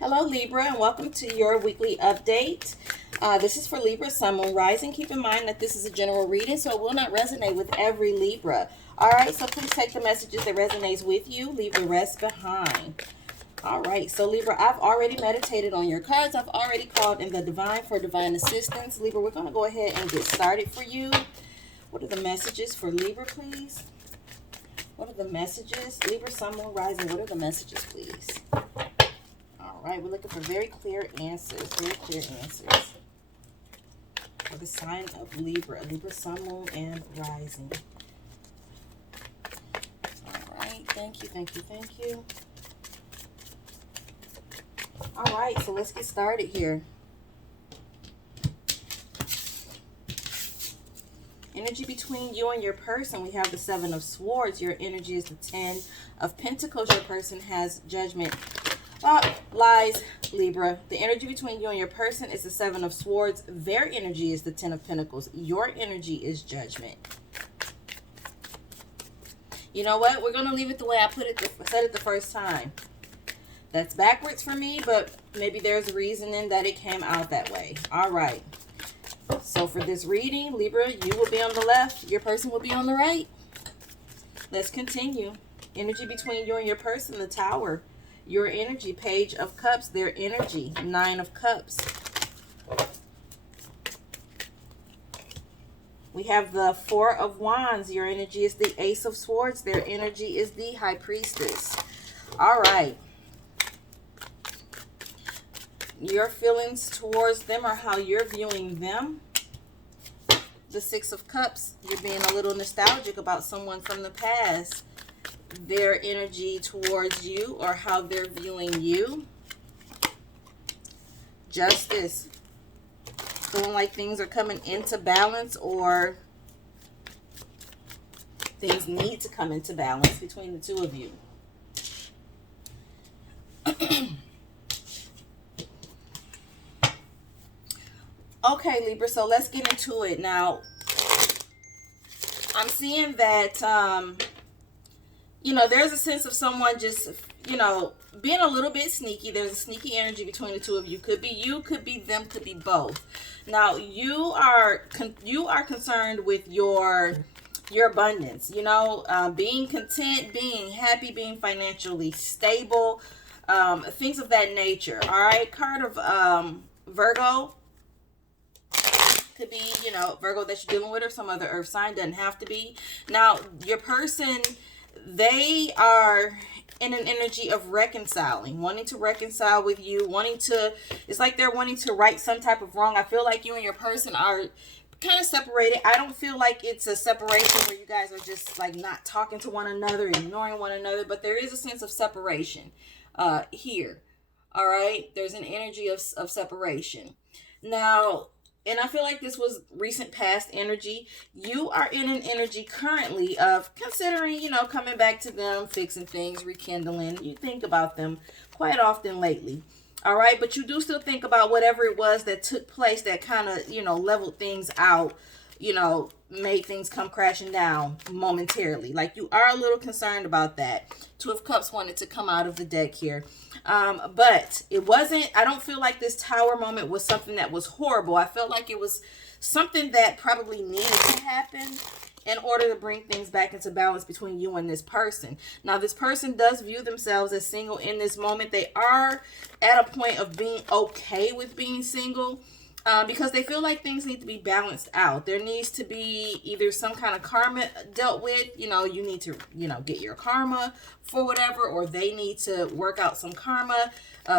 Hello Libra, and welcome to your weekly update. This is for Libra, Sun, Moon, Rising. Keep in mind that this is a general reading, so it will not resonate with every Libra. Alright, so please take the messages that resonates with you, leave the rest behind. Alright, so Libra, I've already meditated on your cards. I've already called in the divine for divine assistance. Libra, we're going to go ahead and get started for you. What are the messages for Libra, please? What are the messages? Libra, Sun, Moon, Rising, what are the messages, please? All right, we're looking for very clear answers. Very clear answers for the sign of Libra. Libra, Sun, Moon, and Rising. All right, thank you, thank you, thank you. All right, so let's get started here. Energy between you and your person. We have the Seven of Swords. Your energy is the Ten of Pentacles. Your person has judgment. Lies, Libra. The energy between you and your person is the Seven of Swords. Their energy is the Ten of Pentacles. Your energy is judgment. You know what? We're going to leave it the way I said it the first time. That's backwards for me, but maybe there's reasoning that it came out that way. All right. So for this reading, Libra, you will be on the left. Your person will be on the right. Let's continue. Energy between you and your person, the Tower. Your energy, Page of Cups. Their energy, Nine of Cups. We have the Four of Wands. Your energy is the Ace of Swords. Their energy is the High Priestess. All right. Your feelings towards them or how you're viewing them. The Six of Cups. You're being a little nostalgic about someone from the past. Their energy towards you or how they're viewing you. Justice. Feeling like things are coming into balance or things need to come into balance between the two of you. Okay, Libra, so let's get into it. Now, I'm seeing that, there's a sense of someone just, being a little bit sneaky. There's a sneaky energy between the two of you. Could be you, could be them, could be both. Now, you are concerned with your abundance, being content, being happy, being financially stable, things of that nature. All right, card of Virgo. Could be, Virgo that you're dealing with or some other earth sign. Doesn't have to be. Now, your person, they are in an energy of reconciling, wanting to reconcile with you, it's like they're wanting to right some type of wrong. I feel like you and your person are kind of separated. I don't feel like it's a separation where you guys are just like not talking to one another, ignoring one another, but there is a sense of separation here. All right. There's an energy of separation. Now, and I feel like this was recent past energy. You are in an energy currently of considering, coming back to them, fixing things, rekindling. You think about them quite often lately. All right. But you do still think about whatever it was that took place that kind of, leveled things out, made things come crashing down momentarily. Like you are a little concerned about that. Two of Cups wanted to come out of the deck here. But it wasn't, I don't feel like this Tower moment was something that was horrible. I felt like it was something that probably needed to happen in order to bring things back into balance between you and this person. Now, this person does view themselves as single in this moment. They are at a point of being okay with being single. Because they feel like things need to be balanced out. There needs to be either some kind of karma dealt with. You need to, get your karma for whatever, or they need to work out some karma,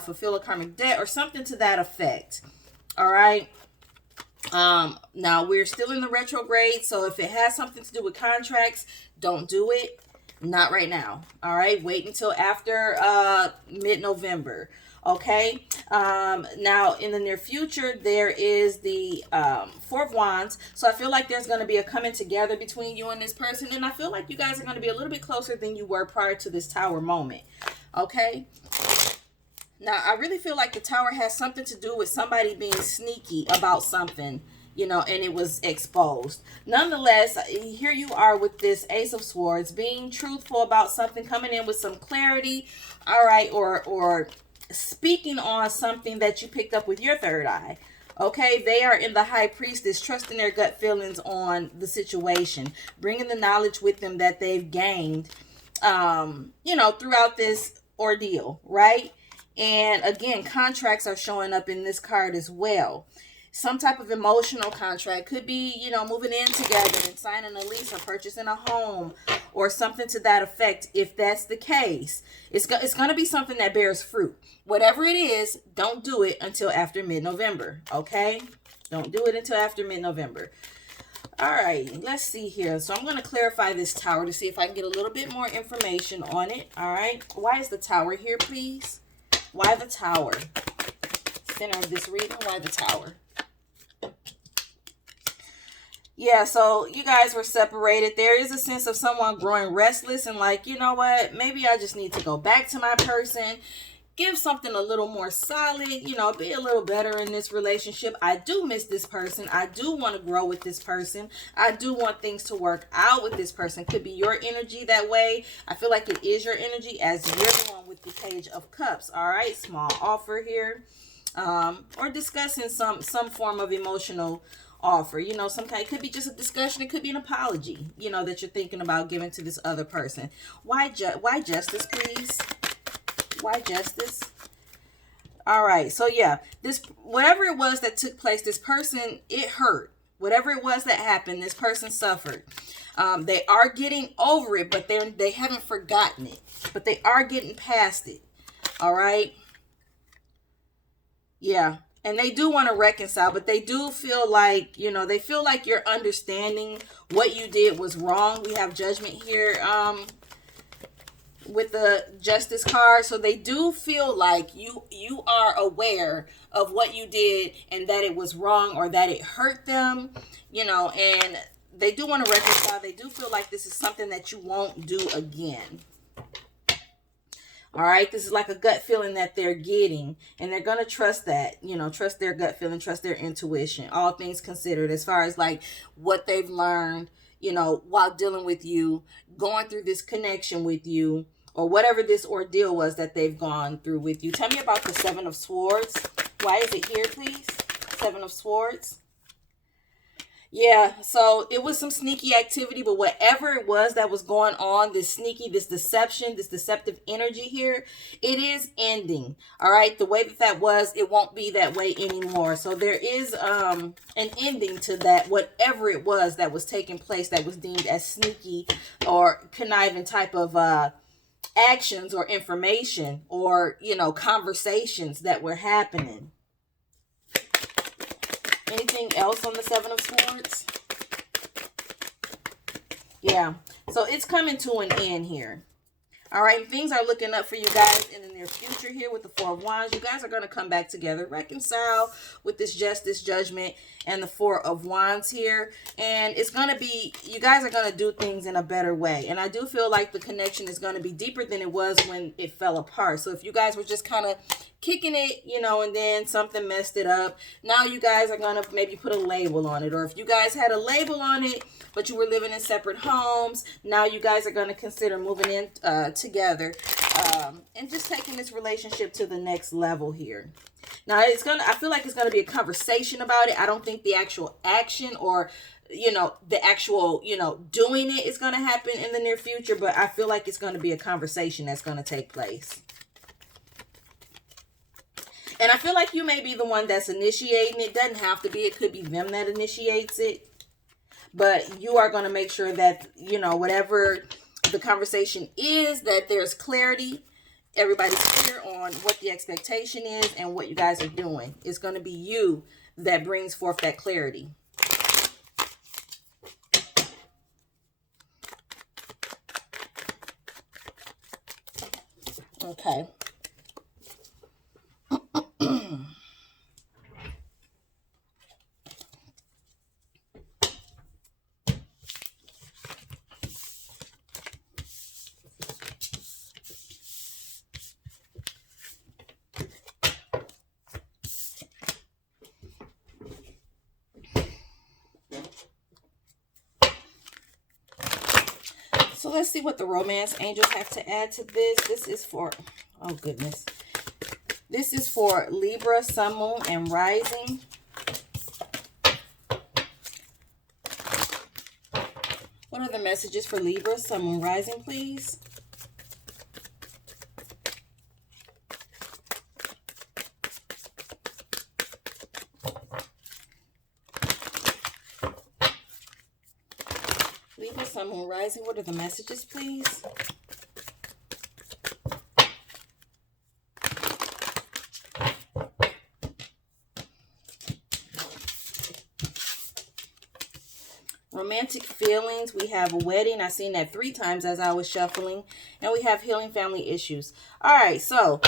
fulfill a karmic debt, or something to that effect. All right. Now, we're still in the retrograde, so if it has something to do with contracts, don't do it. Not right now. All right. Wait until after mid-November. Okay. Now in the near future, there is the Four of Wands. So I feel like there's going to be a coming together between you and this person. And I feel like you guys are going to be a little bit closer than you were prior to this Tower moment. Okay. Now, I really feel like the Tower has something to do with somebody being sneaky about something, and it was exposed. Nonetheless, here you are with this Ace of Swords, being truthful about something, coming in with some clarity. All right. Or speaking on something that you picked up with your third eye. Okay, they are in the High Priestess, trusting their gut feelings on the situation, bringing the knowledge with them that they've gained, throughout this ordeal, right? And again, contracts are showing up in this card as well. Some type of emotional contract could be, moving in together and signing a lease or purchasing a home or something to that effect. If that's the case, it's going to be something that bears fruit. Whatever it is, don't do it until after mid-November, okay? Don't do it until after mid-November. All right, let's see here. So I'm going to clarify this tower to see if I can get a little bit more information on it. All right, why is the tower here, please? Why the tower? Center of this reading, why the tower? Yeah, so you guys were separated. There is a sense of someone growing restless and like, you know what, maybe I just need to go back to my person, give something a little more solid, be a little better in this relationship. I do miss this person. I do want to grow with this person. I do want things to work out with this person. Could be your energy that way. I feel like it is your energy as you're the one with the Page of Cups. All right, small offer here. Or discussing some form of emotional offer, some kind. It could be just a discussion. It could be an apology, that you're thinking about giving to this other person. Why justice, please? Why justice? All right, so yeah, this, whatever it was that took place, this person, it hurt. Whatever it was that happened, this person suffered. They are getting over it, but they haven't forgotten it, but they are getting past it. All right. Yeah. And they do want to reconcile, but they do feel like, they feel like you're understanding what you did was wrong. We have Judgment here with the Justice card. So they do feel like you are aware of what you did and that it was wrong or that it hurt them, and they do want to reconcile. They do feel like this is something that you won't do again. All right, this is like a gut feeling that they're getting, and they're going to trust that, trust their gut feeling, trust their intuition, all things considered, as far as like what they've learned, while dealing with you, going through this connection with you, or whatever this ordeal was that they've gone through with you. Tell me about the Seven of Swords. Why is it here, please? Seven of Swords. Yeah, so it was some sneaky activity, but whatever it was that was going on, this sneaky, this deception, this deceptive energy here, it is ending. All right, the way that was, it won't be that way anymore. So there is an ending to that, whatever it was that was taking place that was deemed as sneaky or conniving type of actions or information or, conversations that were happening. Anything else on the Seven of Swords? Yeah. So it's coming to an end here. All right. Things are looking up for you guys in the near future here with the Four of Wands. You guys are going to come back together, reconcile with this Justice, Judgment, and the Four of Wands here. And it's going to be, you guys are going to do things in a better way. And I do feel like the connection is going to be deeper than it was when it fell apart. So if you guys were just kind of kicking it, and then something messed it up, now you guys are going to maybe put a label on it. Or if you guys had a label on it, but you were living in separate homes, now you guys are going to consider moving in together and just taking this relationship to the next level here. Now I feel like it's going to be a conversation about it. I don't think the actual action or the actual doing it is going to happen in the near future, but I feel like it's going to be a conversation that's going to take place. And I feel like you may be the one that's initiating it. Doesn't have to be. It could be them that initiates it. But you are going to make sure that, whatever the conversation is, that there's clarity. Everybody's clear on what the expectation is and what you guys are doing. It's going to be you that brings forth that clarity. Okay. So let's see what the romance angels have to add to this. This is for, oh goodness. This is for Libra, Sun, Moon, and Rising. What are the messages for Libra, Sun, Moon, Rising, please? Libra, Sun, Moon, Rising, what are the messages, please? Romantic feelings. We have a wedding. I've seen that 3 times as I was shuffling. And we have healing family issues. All right, so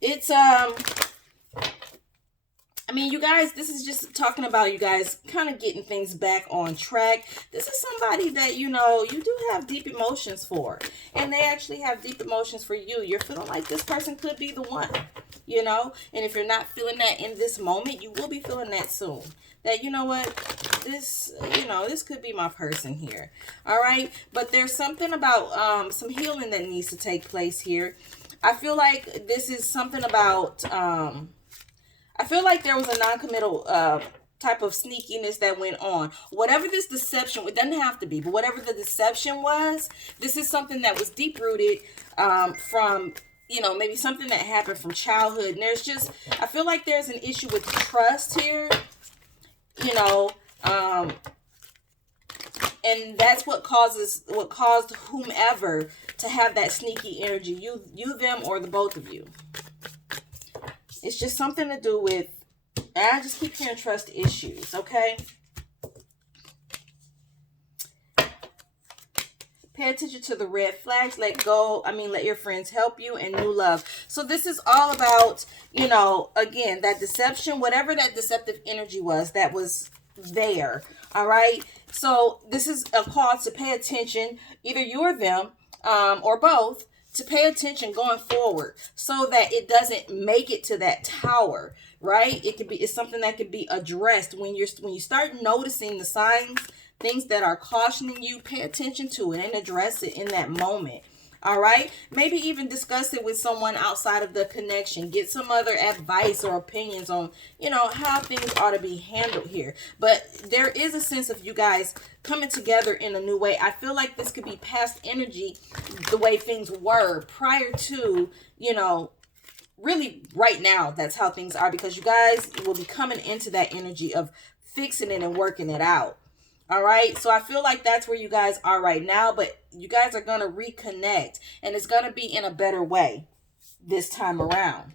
it's I mean, you guys, this is just talking about you guys kind of getting things back on track. This is somebody that, you know, you do have deep emotions for. And they actually have deep emotions for you. You're feeling like this person could be the one, you know. And if you're not feeling that in this moment, you will be feeling that soon. That, you know what, this, you know, this could be my person here. All right. But there's something about some healing that needs to take place here. I feel like this is something about... I feel like there was a non-committal type of sneakiness that went on. Whatever this deception, it doesn't have to be, but whatever the deception was, this is something that was deep-rooted from, you know, maybe something that happened from childhood. And there's just, I feel like there's an issue with trust here, you know, and that's what caused whomever to have that sneaky energy, you, them, or the both of you. It's just something to do with, I just keep hearing trust issues, okay? Pay attention to the red flags. Let your friends help you, and new love. So this is all about, you know, again, that deception, whatever that deceptive energy was that was there, all right? So this is a call to pay attention, either you or them, or both, to pay attention going forward so that it doesn't make it to that tower, right? It's something that could be addressed when you start noticing the signs, things that are cautioning you. Pay attention to it and address it in that moment. All right. Maybe even discuss it with someone outside of the connection. Get some other advice or opinions on, you know, how things ought to be handled here. But there is a sense of you guys coming together in a new way. I feel like this could be past energy, the way things were prior to, you know, really right now. That's how things are, because you guys will be coming into that energy of fixing it and working it out. All right. So I feel like that's where you guys are right now, but you guys are going to reconnect, and it's going to be in a better way this time around.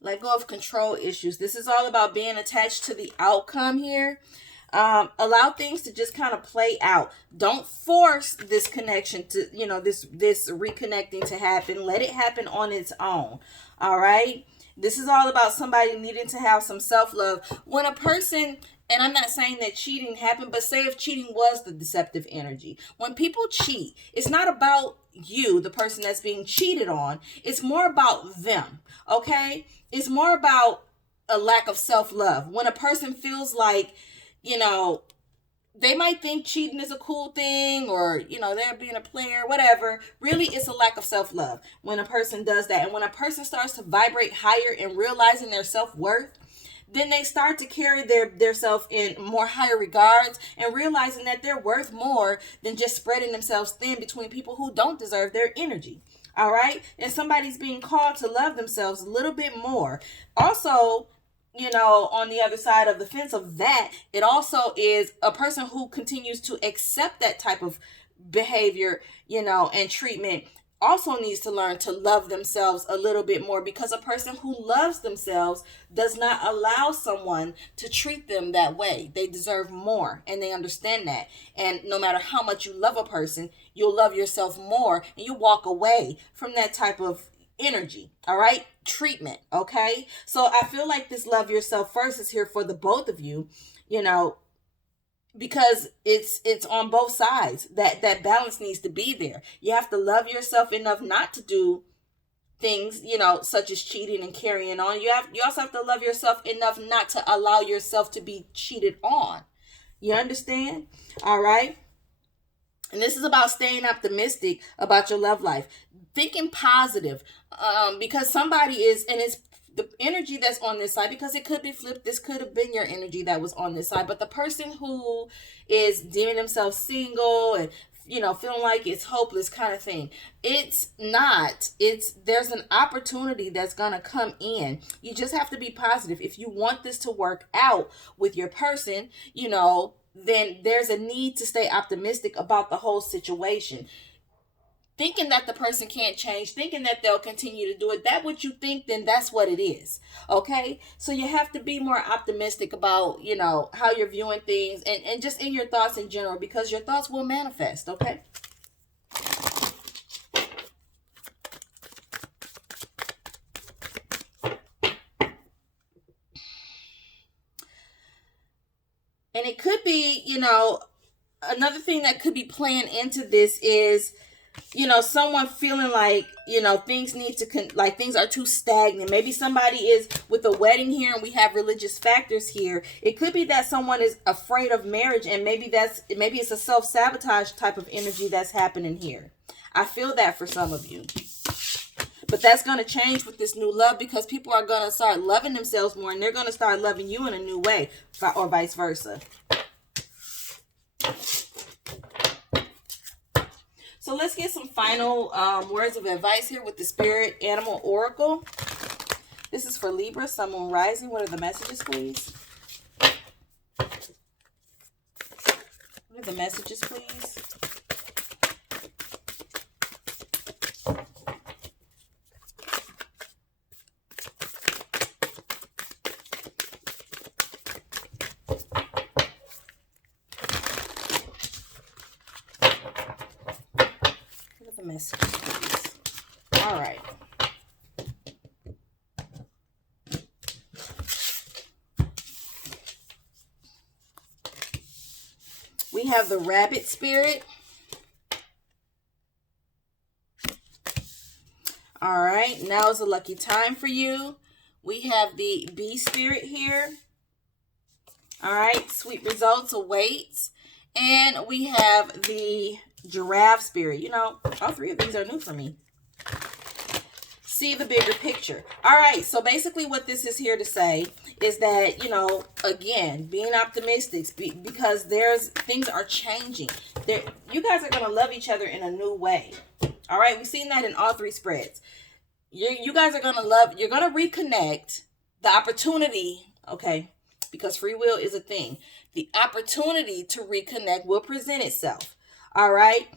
Let go of control issues. This is all about being attached to the outcome here. Allow things to just kind of play out. Don't force this connection to, you know, this reconnecting to happen. Let it happen on its own. All right. This is all about somebody needing to have some self-love. When a person, and I'm not saying that cheating happened, but say if cheating was the deceptive energy. When people cheat, it's not about you, the person that's being cheated on. It's more about them. Okay. It's more about a lack of self-love. When a person feels like, you know, they might think cheating is a cool thing, or, you know, they're being a player, whatever. Really, it's a lack of self-love when a person does that. And when a person starts to vibrate higher and realizing their self-worth, then they start to carry their self in more higher regards and realizing that they're worth more than just spreading themselves thin between people who don't deserve their energy. All right. And somebody's being called to love themselves a little bit more. Also, you know, on the other side of the fence of that, it also is a person who continues to accept that type of behavior, you know, and treatment also needs to learn to love themselves a little bit more, because a person who loves themselves does not allow someone to treat them that way. They deserve more, and they understand that. And no matter how much you love a person, you'll love yourself more, and you walk away from that type of, energy, all right? Treatment, okay? So I feel like this love yourself first is here for the both of you, you know, because it's on both sides. That balance needs to be there. You have to love yourself enough not to do things, you know, such as cheating and carrying on. You also have to love yourself enough not to allow yourself to be cheated on. You understand? All right? And this is about staying optimistic about your love life, thinking positive, because somebody is, and it's the energy that's on this side, because it could be flipped. This could have been your energy that was on this side, but the person who is deeming themselves single and, you know, feeling like it's hopeless kind of thing, it's not. There's an opportunity that's gonna come in. You just have to be positive. If you want this to work out with your person, you know, then there's a need to stay optimistic about the whole situation. Thinking that the person can't change, thinking that they'll continue to do it, that what you think, then that's what it is. Okay? So you have to be more optimistic about, you know, how you're viewing things, and just in your thoughts in general, because your thoughts will manifest. Okay? And it could be, you know, another thing that could be playing into this is, you know, someone feeling like, you know, things need to, like things are too stagnant. Maybe somebody is with a wedding here and we have religious factors here. It could be that someone is afraid of marriage, and maybe it's a self-sabotage type of energy that's happening here. I feel that for some of you. But that's going to change with this new love, because people are going to start loving themselves more, and they're going to start loving you in a new way, or vice versa. So let's get some final words of advice here with the Spirit Animal Oracle. This is for Libra, Sun, Moon, Rising. What are the messages, please? What are the messages, please? Messages, please. All right. We have the Rabbit Spirit. All right. Now is a lucky time for you. We have the Bee Spirit here. All right. Sweet results awaits. And we have the Giraffe Spirit. You know, all three of these are new for me. See the bigger picture. All right, so basically what this is here to say is that, you know, again, being optimistic, because things are changing. You guys are going to love each other in a new way. All right, we've seen that in all three spreads. You guys are going to love, you're going to reconnect. The opportunity, okay, because free will is a thing. The opportunity to reconnect will present itself. All right.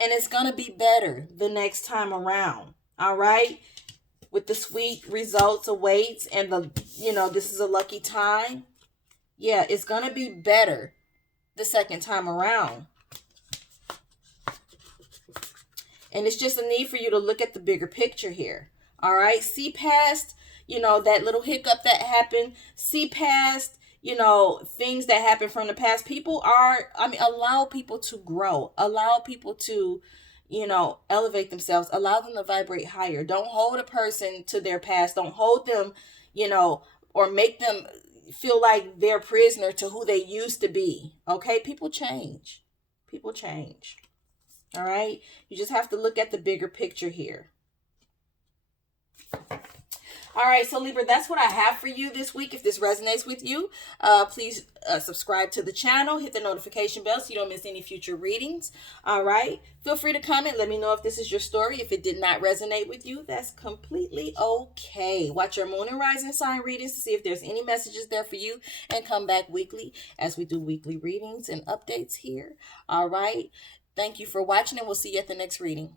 And it's going to be better the next time around. All right. With the sweet results awaits, and this is a lucky time. Yeah, it's going to be better the second time around. And it's just a need for you to look at the bigger picture here. All right. See past, that little hiccup that happened. See past, things that happen from the past. Allow people to grow. Allow people to, elevate themselves. Allow them to vibrate higher. Don't hold a person to their past. Don't hold them, or make them feel like they're prisoner to who they used to be. Okay? People change. People change. All right? You just have to look at the bigger picture here. All right, so Libra, that's what I have for you this week. If this resonates with you, please subscribe to the channel. Hit the notification bell so you don't miss any future readings. All right. Feel free to comment. Let me know if this is your story. If it did not resonate with you, that's completely okay. Watch your moon and rising sign readings to see if there's any messages there for you, and come back weekly as we do weekly readings and updates here. All right. Thank you for watching, and we'll see you at the next reading.